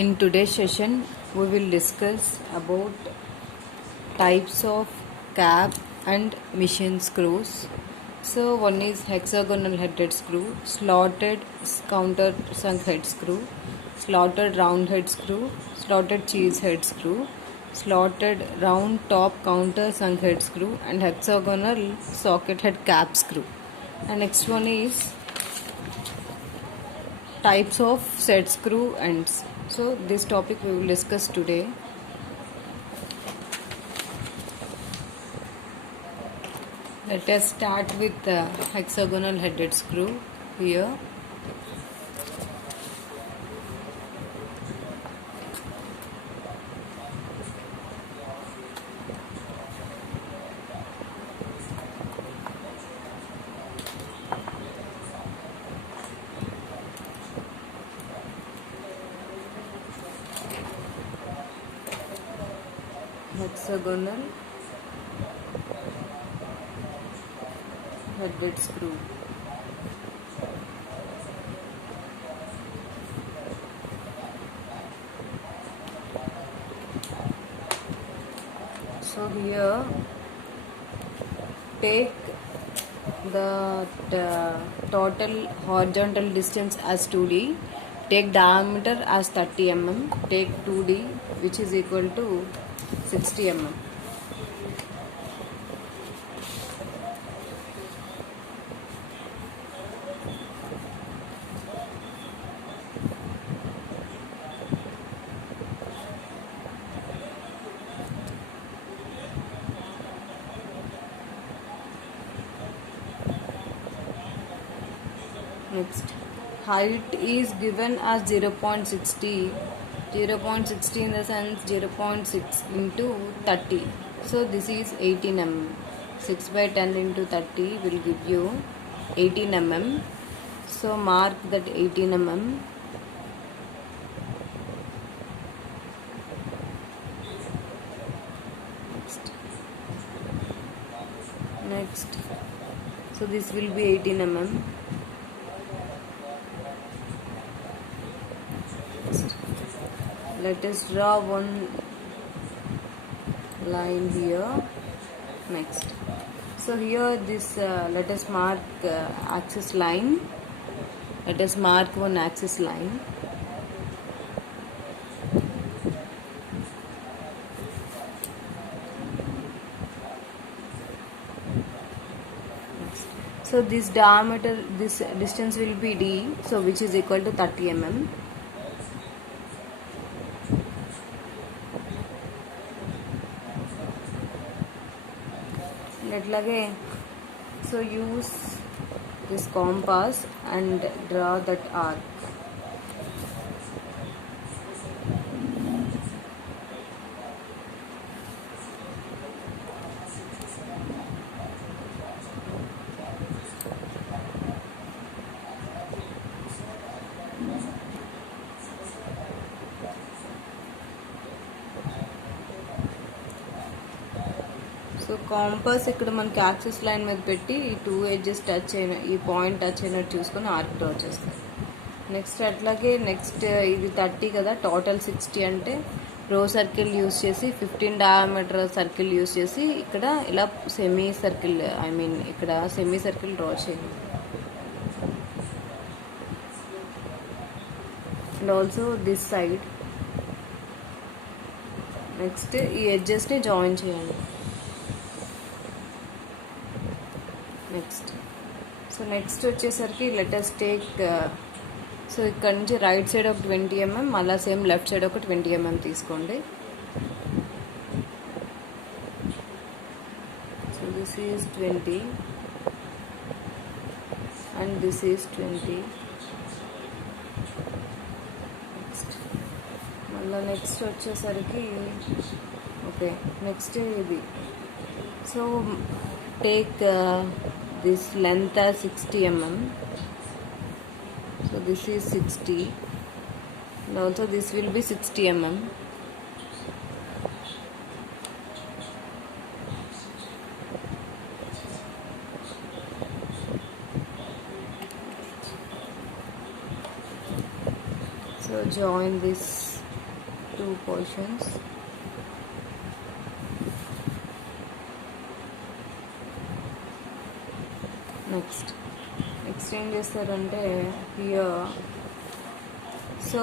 In today's session, we will discuss about types of cap and mission screws. So, one is hexagonal headed screw, slotted countersunk head screw, slotted round head screw, slotted cheese head screw, slotted round top countersunk head screw, and hexagonal socket head cap screw. And next one is types of set screw ends. So this topic we will discuss today. Let us start with the hexagonal headed screw here. Hexagonal headed screw. So here take the total horizontal distance as 2d, take diameter as 30 mm, take 2d which is equal to 60 mm. Next, height is given as 0.60. 0.60 in the sense 0.6 into 30. So this is 18 mm. 6 by 10 into 30 will give you 18 mm. So mark that 18 mm. Next. So this will be 18 mm. Let us draw one line here. Next, so here this let us mark axis line. Let us mark one axis line. Next. So this diameter, this distance will be d, so which is equal to 30 mm. Lage. So use this compass and draw that arc. So campus ఇక్కడ మనకి axis line మీద పెట్టి ఈ 2 edges touch అయిన ఈ point touch అయినట్టు చూసుకొని arc draw చేస్తాం. నెక్స్ట్ అట్లాగే నెక్స్ట్ ఇది 30 కదా, టోటల్ 60 అంటే రో సర్కిల్ యూస్ చేసి 15 డయామీటర్ సర్కిల్ యూస్ చేసి ఇక్కడ ఇలా సెమీ సర్కిల్ ఇక్కడ సెమీ సర్కిల్ డ్రా చేయండి. And also this side. Next ఈ ఎడ్జెస్ని జాయిన్ చేయండి. నెక్స్ట్ సో నెక్స్ట్ వచ్చేసరికి లెటస్ టేక్ సో ఇక్కడ నుంచి రైట్ సైడ్ ఒక 20 mm, మళ్ళీ సేమ్ లెఫ్ట్ సైడ్ ఒక 20 mm తీసుకోండి. So this is 20 and this is 20. నెక్స్ట్ మళ్ళీ నెక్స్ట్ వచ్చేసరికి ఓకే నెక్స్ట్ ఇది. So take this length as 60 mm. So this is 60 and also this will be 60 mm. So join this two portions. Next ఏం చేస్తారంటే here, so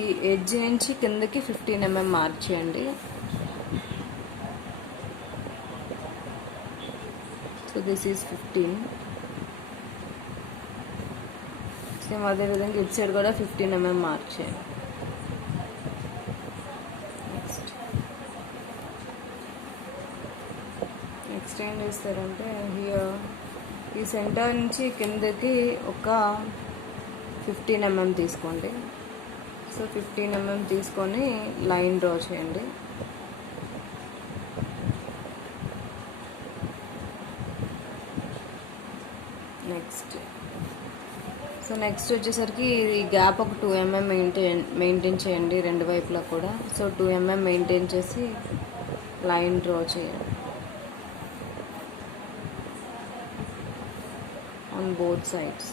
ఈ ఎడ్జ్ నుంచి కిందకి 15 mm mark చేయండి. So this is 15. సేమ్ అదేవిధంగా ఇటు సైడ్ కూడా 15 mm మార్క్ చేయండి. నెక్స్ట్ ఏం చేస్తారంటే హియర్ ఈ సెంటర్ నుంచి కిందకి ఒక 15 mm తీసుకోండి. సో 15 mm తీసుకొని లైన్ డ్రా చేయండి. నెక్స్ట్ వచ్చేసరికి ఈ గ్యాప్ ఒక 2 mm మెయింటైన్ చేయండి రెండు వైపులా కూడా. సో 2 mm మెయింటైన్ చేసి లైన్ డ్రా చేయండి on both sides.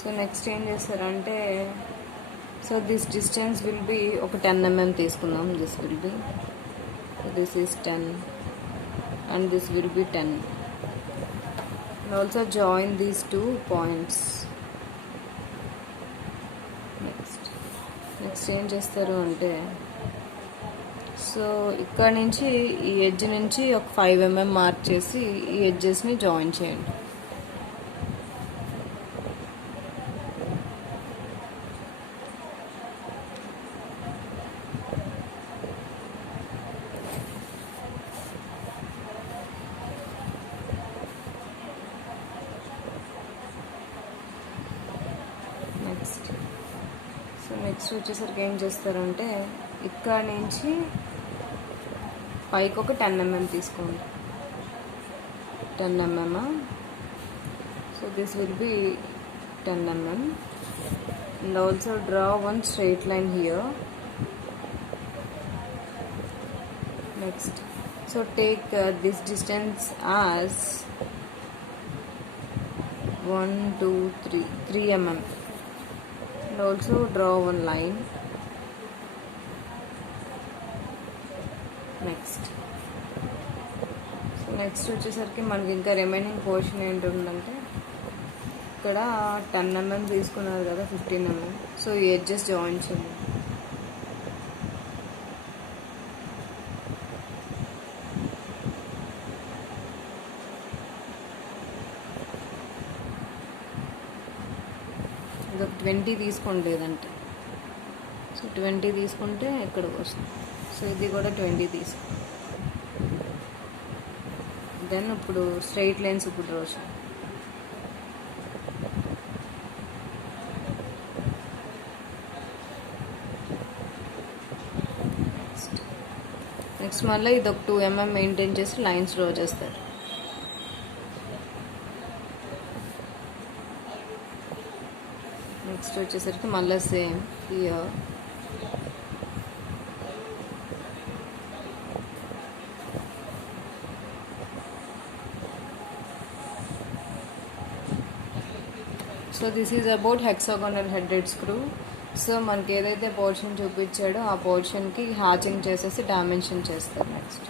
So next ఏం చేస్తారంటే, so this distance will be ఒక 10 mm తీసుకుందాం. This will be, this is 10 and this will be 10. And also join these 2 points. Next ఏం చేస్తారు అంటే, సో ఇక్కడ నుంచి ఈ ఎడ్జ్ నుంచి ఒక 5 mm మార్క్ చేసి ఈ ఎడ్జెస్ని జాయిన్ చేయండి. నెక్స్ట్ వచ్చేసరికి ఏం చేస్తారంటే, ఇక్కడ నుంచి పైకి ఒక 10 mm తీసుకోండి. 10 mm. So this will be 10 mm. And also draw one straight line here. Next, so take this distance as 1, 2, 3 mm. And also draw one line. Next వచ్చేసరికి మనకి ఇంకా రిమైనింగ్ పోర్షన్ ఏంటుందంటే, ఇక్కడ 10 mm తీసుకున్నారు కదా, 15 mm. సో ఈ ఎడ్జెస్ జాయిన్ చేయండి. ఇదొక 20 తీసుకోండి లేదంటే. సో 20 తీసుకుంటే ఇక్కడికి వస్తుంది. సో ఇది కూడా 20 తీసుకో. దెన్ ఇప్పుడు స్ట్రైట్ లైన్స్ ఇప్పుడు డ్రా చేయండి. నెక్స్ట్ మళ్ళీ ఇది ఒక 2 mm మెయింటైన్ చేసి లైన్స్ డ్రా చేస్తారు. నెక్స్ట్ వచ్చేసరికి మళ్ళీ same here so this is about hexagonal headed screw. So మనకి ఏదైతే పోర్షన్ చూపించాడో ఆ పోర్షన్కి హ్యాచింగ్ చేసేసి డైమెన్షన్ చేస్తారు. Next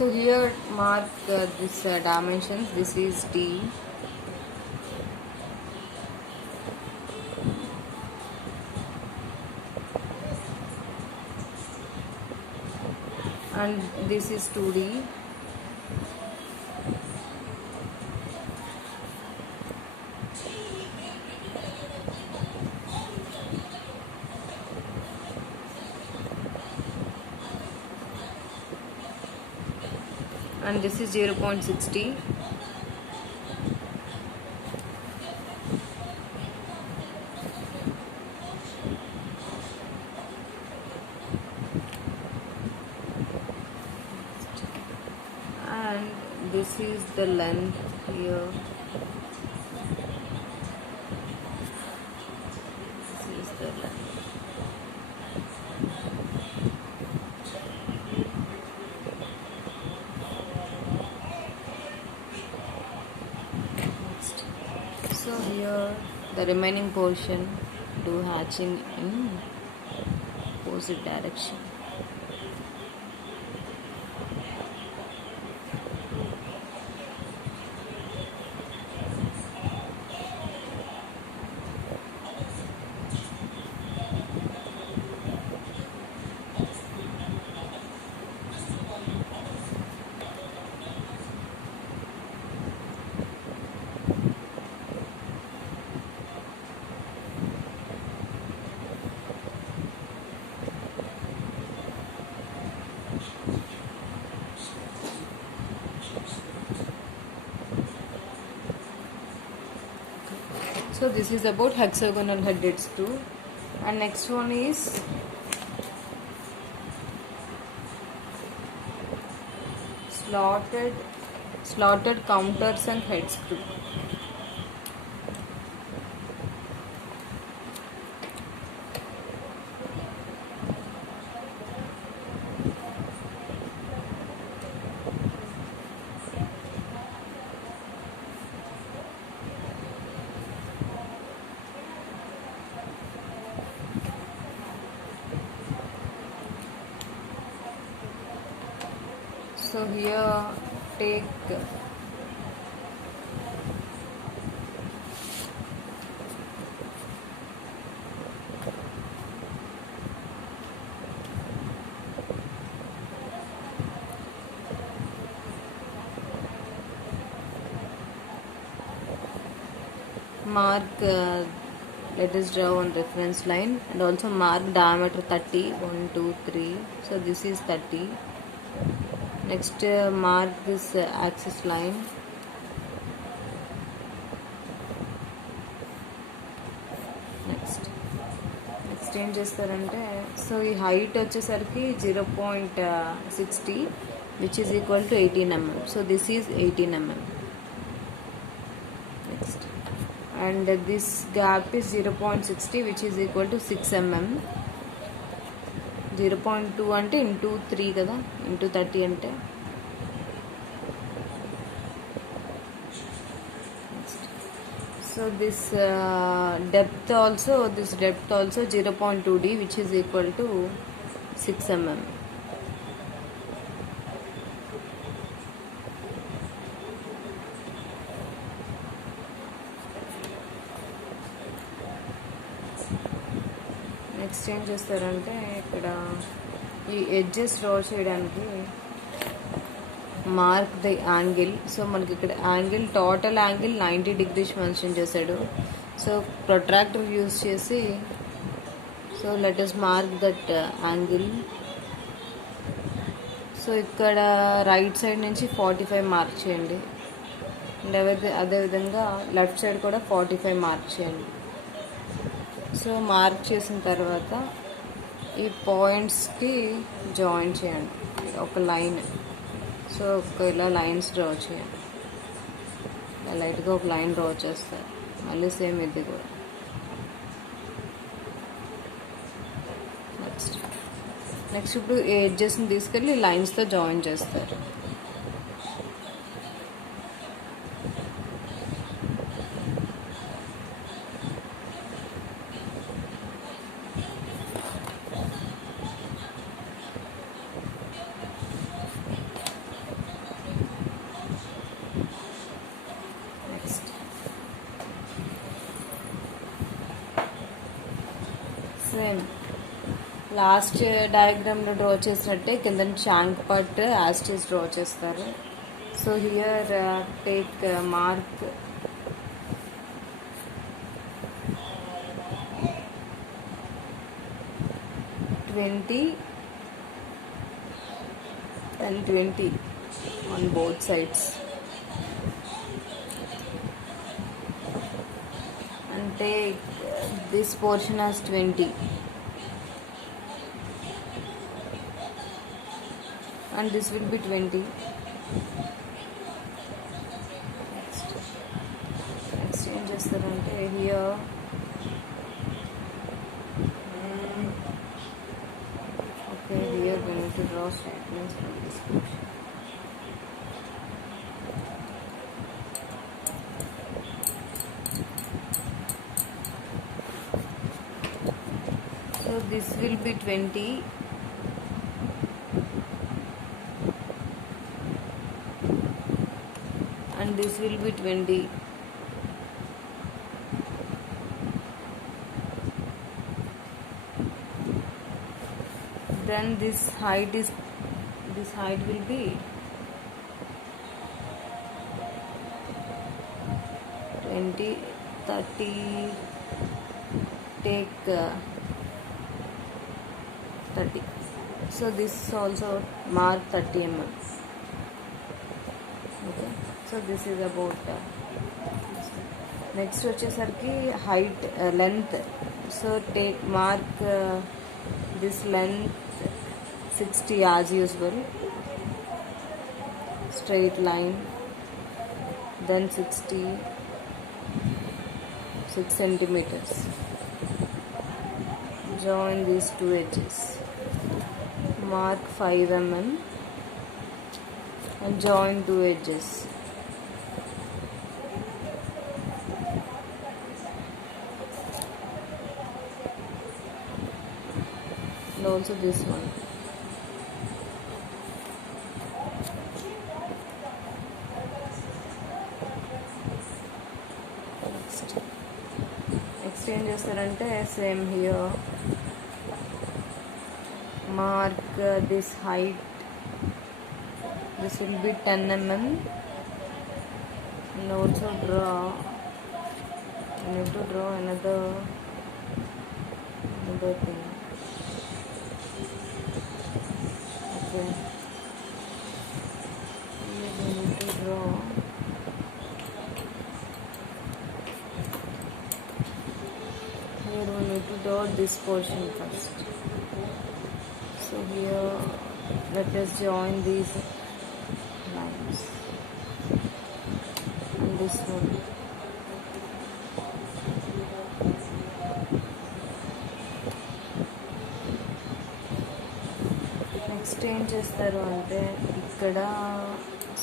So here mark this dimensions. This is D, and this is 2D, and this is 0.60, and this is the length here. This is the length. Next. So here the remaining portion do hatching in opposite direction. So this is about hexagonal headed screw, and next one is slotted countersunk head screw. So here take mark, let us draw one reference line, and also mark diameter 30, 1, 2, 3. So this is 30. Next mark this axis line. Next ఏం చేస్తారంటే, సో ఈ హైట్ వచ్చేసరికి 0.60 which is equal to 18 mm. So this is 18 mm. Next and this gap is 0.60 which is equal to 6 mm. 0.2 అంటే ఇంటూ 3 కదా, ఇంటూ 30 అంటే. So this depth also 0.2D which is equal to 6 mm. Next ఏం చేస్తారంటే, ఇక్కడ ఈ ఎడ్జెస్ డ్రా చేయడానికి mark the angle. So మనకి ఇక్కడ angle, total angle 90 degrees mention చేశాడు. సో ప్రొట్రాక్టర్ యూజ్ చేసి, so let us mark that angle. So ఇక్కడ రైట్ సైడ్ నుంచి 45 మార్క్ చేయండి, అండ్ అదేవిధంగా లెఫ్ట్ సైడ్ కూడా 45 మార్క్ చేయండి. సో మార్క్ చేసిన తర్వాత ఈ పాయింట్స్కి జాయిన్ చేయండి ఒక లైన్. సో ఇలా లైన్స్ డ్రా చేయండి, లైట్గా ఒక లైన్ డ్రా చేస్తారు. మళ్ళీ సేమ్ ఇది కూడా. నెక్స్ట్ ఇప్పుడు ఈ ఎడ్జెస్ని తీసుకెళ్ళి లైన్స్తో జాయిన్ చేస్తారు. సేమ్ లాస్ట్ డయాగ్రామ్లో డ్రా చేసినట్టే కింద షాంక్ పార్ట్ యాస్టిస్ డ్రా చేస్తారు. సో హియర్ టేక్ మార్క్ 20 and 20 on both sides. And take this portion as 20 and this will be 20. Next ఏం చేస్తారంటే here okay, here we need to draw straight lines from this portion. So this will be 20 and this will be 20. Then this height will be 20, 30, take 30. So this is also mark 30 mm. Okay, so this is about next వచ్చేసరికి height length. So take mark this length 60 as usual, straight line, then 6 centimeters. Join these two edges, mark 5 mm and join two edges. And also this one. Next ఏం చేస్తారంటే same here mark this height, this will be 10 mm and also draw, I need to draw another thing. Okay, here we need to draw this portion first. So here let us join these lines and this one. Next ఏం చేస్తారు అంటే ఇక్కడ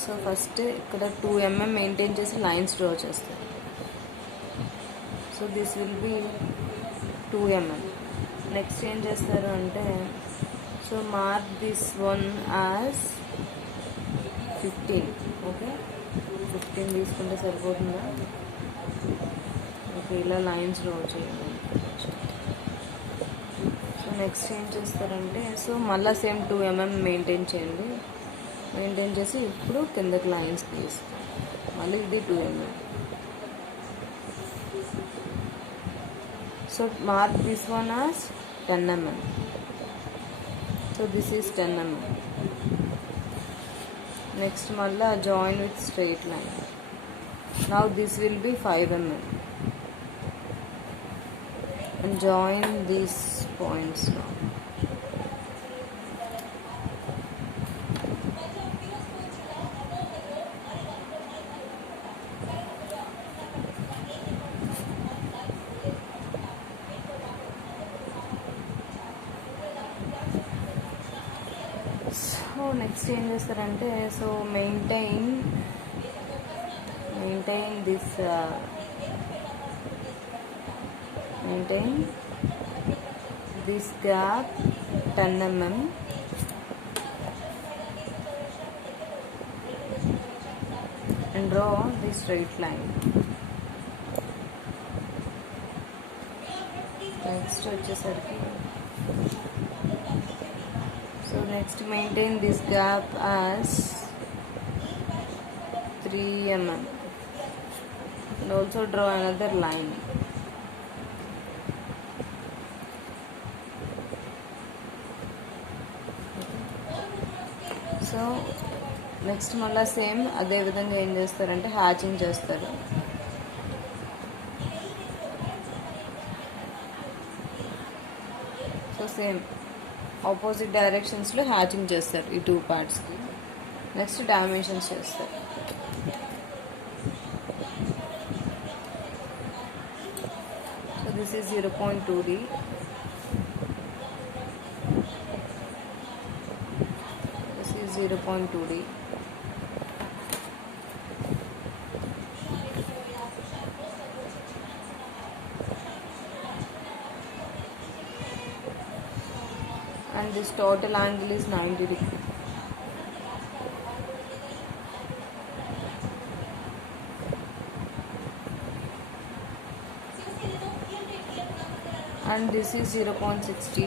so first ఇక్కడ 2 mm maintain చేసి lines draw చేస్తారు. So this will be 2 mm. Next ఏం చేస్తారు అంటే so mark this one as 15. ఓకే, 15 తీసుకుంటే సరిపోతుందా? ఓకే, ఇలా లైన్స్ డ్రా చేయాలి. సో నెక్స్ట్ ఏం చేస్తారంటే సో మళ్ళీ సేమ్ 2 mm మెయింటైన్ చేయండి. మెయింటైన్ చేసి ఇప్పుడు కిందకి లైన్స్ తీస్తాం. మళ్ళీ ఇది 2 mm. So mark this one as 10 mm. So this is 10 mm. Next malla join with straight line. Now this will be 5 mm and join these points now. So next ఏం చేస్తారంటే so maintain this gap 10 mm and draw the straight line. Next వచ్చేసరికి so next maintain this gap as 3 mm and also draw another line. So next మళ్ళీ same అదే విధంగా ఏం చేస్తారంటే hatching చేస్తారు. So same opposite డైరెక్షన్స్లో హ్యాచింగ్ చేస్తారు ఈ 2 పార్ట్స్కి. నెక్స్ట్ డైమెన్షన్స్ చేస్తారు. So this is 0.2D. This is 0.2D. and this total angle is 90 degrees. And this is 0.60.